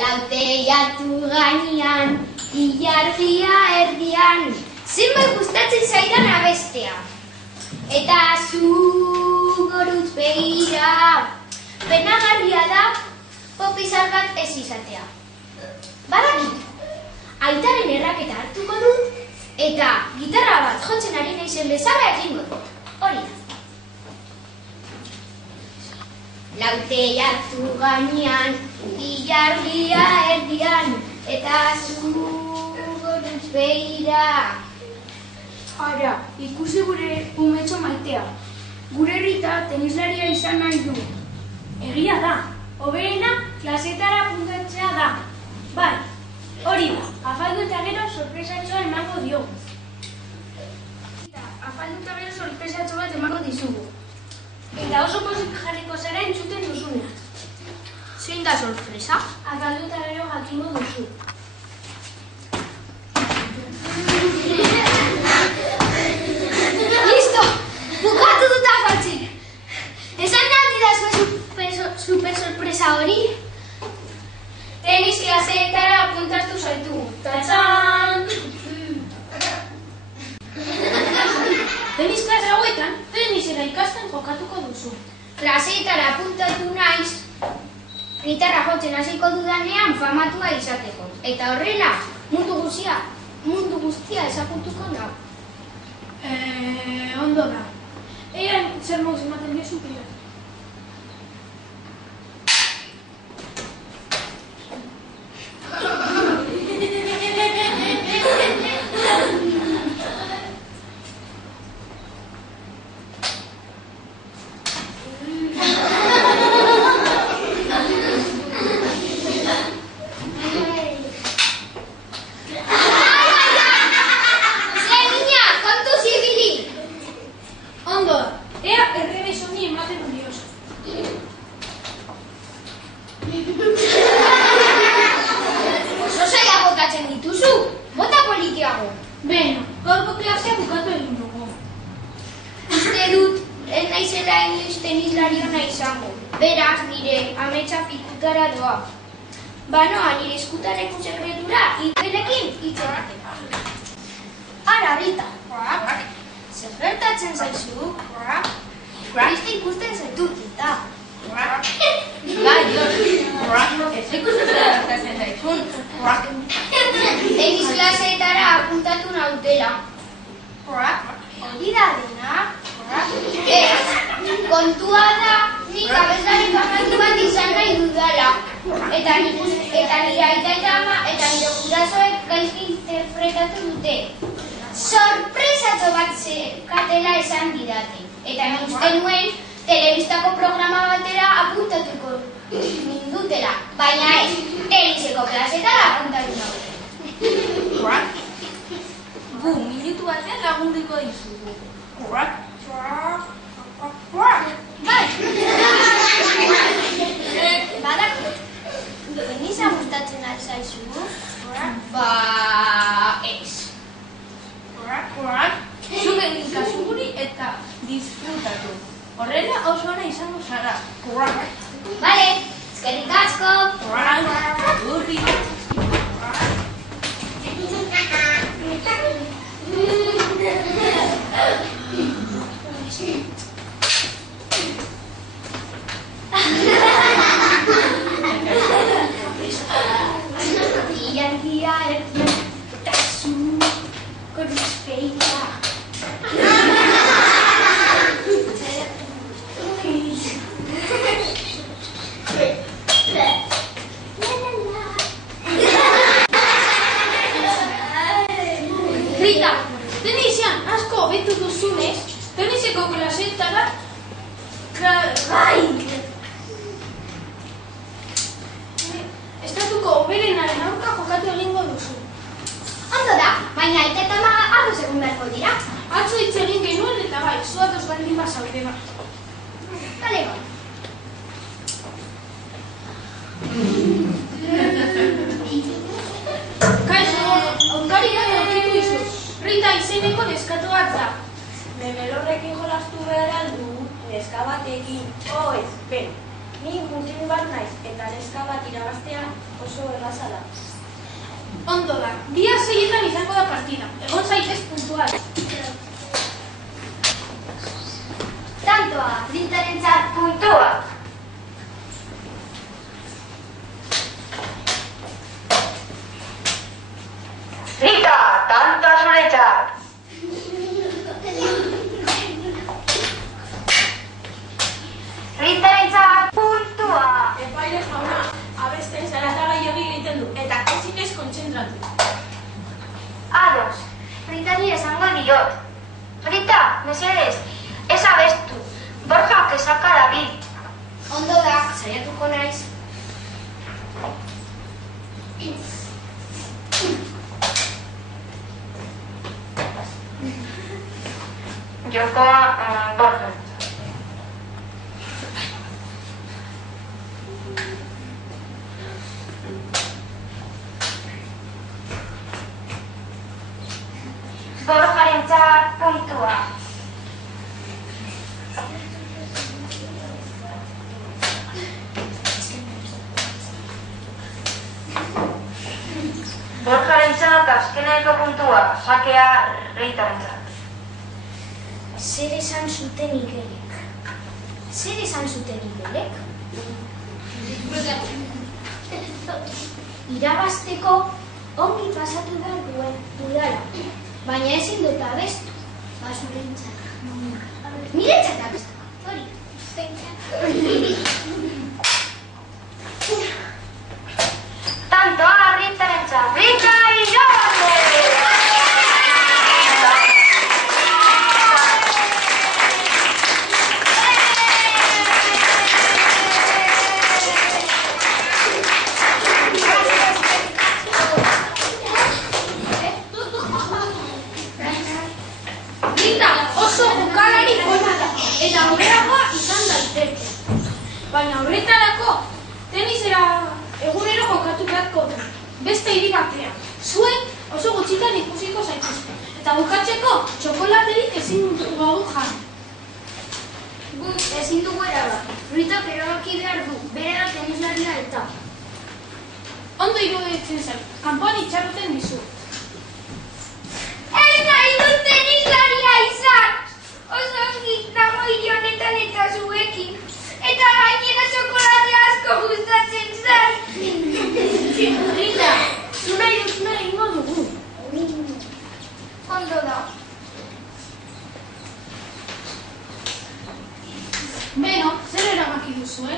Lauteiatu gainean, ilargia erdian, zenbat gustatzen zaidan abestea. Eta zu gorutz begira, penagarria da popizar bat ez izatea. Badakit, aitaren erraketa hartuko dut, eta gitarra bat jotzen ari naizen bezala egingo dut. Hori da. Lauteiatu gainean, ilargia erdian, eta zu gorutz begira. Ara, ikusi gure umetxo maitea. Gure Rita tenislaria izan nahi du. Egia da, hoberena klasetara apuntatzea da. Bai, hori da, afaldu eta gero sorpresatxoa emango dio. Afaldu eta gero sorpresatxo bat emango dizugu. Eta oso pozik jarriko zara entzuten duzunean. Zein da sorpresa? Afaldu eta gero jakingo duzu. Listo! Bukatu dut afaltzen! Esan nahi da super sorpresa hori? Tenis klaseetara apuntatu zaitu. Tatsan! Tenis klase hauetan, tenisera ikasten jokatuko duzu. Klaseetara apuntatu naiz, gitarra jotzen hasiko dudanean famatua izateko. Eta horrela, mundu guztia ezagutuko nau. Ondo da. Ea zer moz ematen diozu pila. Oso zaila botatzen dituzu, bota politiago. Beno, gaurko klasea bukatu egin dugu. Uste dut, ez naizela inoiz tenislari ona izango. Beraz, nire ametsa pikutara doa. Banoa, nire eskutaleku sekretura, itbelekin itxeraten. Ara, Rita. Zer gertatzen zaizu? Beste ikusten zaitut, Rita. Bai, ez ikusten gertatzen zaizun. Tenis klaseetara apuntatu nautela. Hori da dena? Ez, kontua da, nik abeslari famatu bat izan nahi dudala. Eta nire aita eta ama eta nire gurasoek gaizki interpretatu dute. Sorpresatxo bat zekatela esan didate. Eta uste nuen, telebistako programa batera apuntatuko nindutela. Baina ez, teniseko klasetara apuntatu nautela. Gu, minutu batean lagunduko dizugu. Bai. Badakit, tenisa gustatzen ari zaizu? Ba, ez. Zuk egin kasu guri eta disfrutatu. Horrela oso ona izango zara. Bale, eskerrik asko. Urri. Ilargia erdian, eta zu gorutz begira. Rita, tenisian asko hobetu duzunez, teniseko klasetara estatuko hoberenaren aurka jokatu egingo duzu. Ondo da, baina aita eta ama ardo segun beharko dira. Atzo hitz egin genuen eta bai, zuatoz baldin bazaude ba. Bale, bai. Kaixo, aurkari gai aurkitu izuz. Rita izeneko neskatu bat da. Bebelorrekin jolastu behar aldu, neska batekin, ez, ben. Ni mutil bat naiz, eta neska bat irabaztea oso erraza da. Ondo da, dia 6etan izango da partida. Egon zaitez puntual. Tantoa, Ritarentzat puntua. Rita, tantoa zuretzat. Ritarentzat puntua. Epaile jauna, abesten zaratagai egiten du, eta ezinez kontzentratu. Ados, Ritari esango diot. Rita, mesedez, ez abestu. Borjak esaka dabil. Ondo da, saiatuko naiz. Jokoa, Borja. Borjarentzat puntua. Borjarentzat azkeneko puntua, sakea Ritarentzat. Zer esan zuten igelek? Zer esan zuten igelek? Irabazteko ongi pasatu behar duen udara. Baina ezin dut abestu. Basurentzat. Niretzat abestuko. Hori. Tantoa Ritarentzat. Rita irabazi! Rita oso jokalari ona da, eta aurreragoa izan daiteke. Baina horretarako, tenisera egunero jokatu beharko du. Beste hiri batean. Zuek oso gutxitan ikusiko zaituzte. Eta bukatzeko, txokolaterik ezin dugu jan. Guk ezin dugu erabaki. Ritak erabaki behar du. Bere da tenislaria eta. Ondo iruditzen zen, kanpoan itxarruten dizu. Ez nahi dut tenislaria izan! Oso ongi nago hiri honetan eta zuekin. Eta gainera txokolate asko gustatzen zait. Rita, zu nahi duzuna egingo dugu. Ondo da. Beno, zer erabaki duzue?